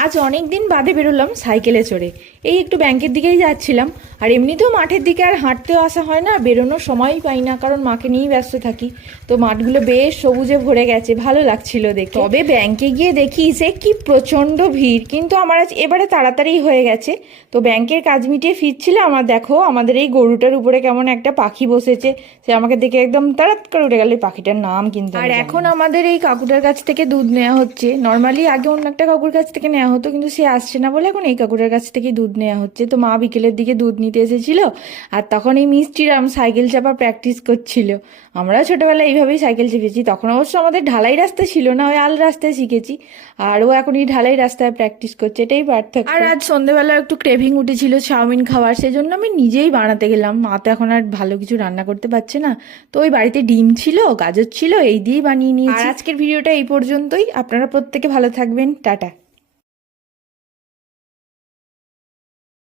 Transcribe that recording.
আজ অনেক দিন বাদে বেরোলাম সাইকেলে চড়ে। এই একটু ব্যাংকের দিকেই যাচ্ছিলাম। আর এমনিতেও মাঠের দিকে আর হাঁটতেও আসা হয় না, বেরোনোর সময়ই পাই না, কারণ মাকে নিয়েই ব্যস্ত থাকি। তো মাঠগুলো বেশ সবুজে ভরে গেছে, ভালো লাগছিল দেখে। তবে ব্যাংকে গিয়ে দেখি সে কি প্রচণ্ড ভিড়, কিন্তু আমার আজ এবারে তাড়াতাড়ি হয়ে গেছে। তো ব্যাংকের কাজ মিটিয়ে ফিরছিলাম, আমার দেখো আমাদের এই গরুটার উপরে কেমন একটা পাখি বসেছে। সে আমাকে দেখে একদম তাড়াত করে উঠে গেল। পাখিটার নাম কিন্তু আর এখন আমাদের এই কাকুটার কাছ থেকে দুধ নেওয়া হচ্ছে। নর্মালি আগে অন্য একটা কাকুর কাছ থেকে নেওয়া হতো, কিন্তু সে আসছে না বলে এখন এই কাকুটার কাছ থেকে দুধ নেওয়া হচ্ছে। তো মা বিকেলের দিকে দুধ নিতে এসেছিল, আর তখন এই মিষ্টিরাম সাইকেল চাপা প্র্যাকটিস করছিল। আমরা ছোটবেলায় এইভাবেই সাইকেল চেপেছি, তখন অবশ্য আমাদের ঢালাই রাস্তা ছিল না, ওই আল রাস্তায় শিখেছি। আর ও এখন এই ঢালাই রাস্তায় প্র্যাকটিস করছে, এটাই পার্থক্য। আর আজ সন্ধ্যেবেলা একটু ক্রেভিং উঠেছিল চাউমিন খাওয়ার, সেজন্য আমি নিজেই বানাতে গেলাম। মা তো এখন আর ভালো কিছু রান্না করতে পারছে না, তো ওই বাড়িতে ডিম ছিল, গাজর ছিল, এই দিয়েই বানিয়ে নিয়েছি। আর আজকের ভিডিওটা এই পর্যন্তই। আপনারা প্রত্যেকে ভালো থাকবেন, টাটা।